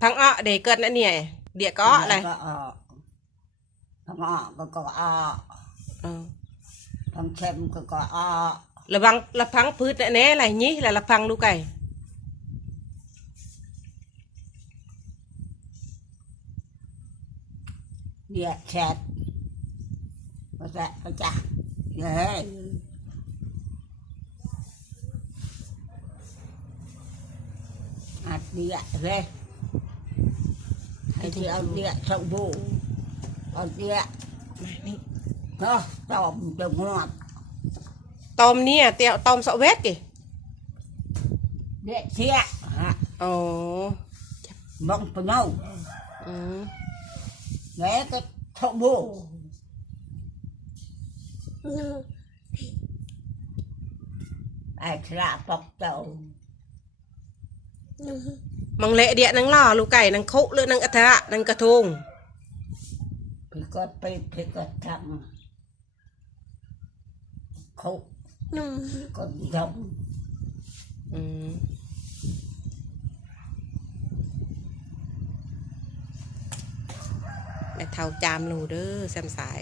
thằng ọ để cơn nữa nè. Địa có này. thằng ọ có có ọ. Ừ. Thằng chèm có có ọ. Là bằng là phăng phứt nữa nè này nhí là là phăng luôn cày. Địa chẹt có chẹt có chả. Đấy hạt địa về គេឲ្យលាកស្រុកវូអត់លាកណោះតមទៅងាត់តមនេះតែតមសុវេតគេលាកជាអូមកប្រណៅអឺណែក៏ស្រុកវូអាយឆ្លាក់បបទៅ มังเละเดียนังล่อลูกไก่นังคุหรือนังกระทะนังกระทงพี่กอดไปพี่กอดทำคุกอดยองอืมแม่เท่าจามลูเด้อแซมสาย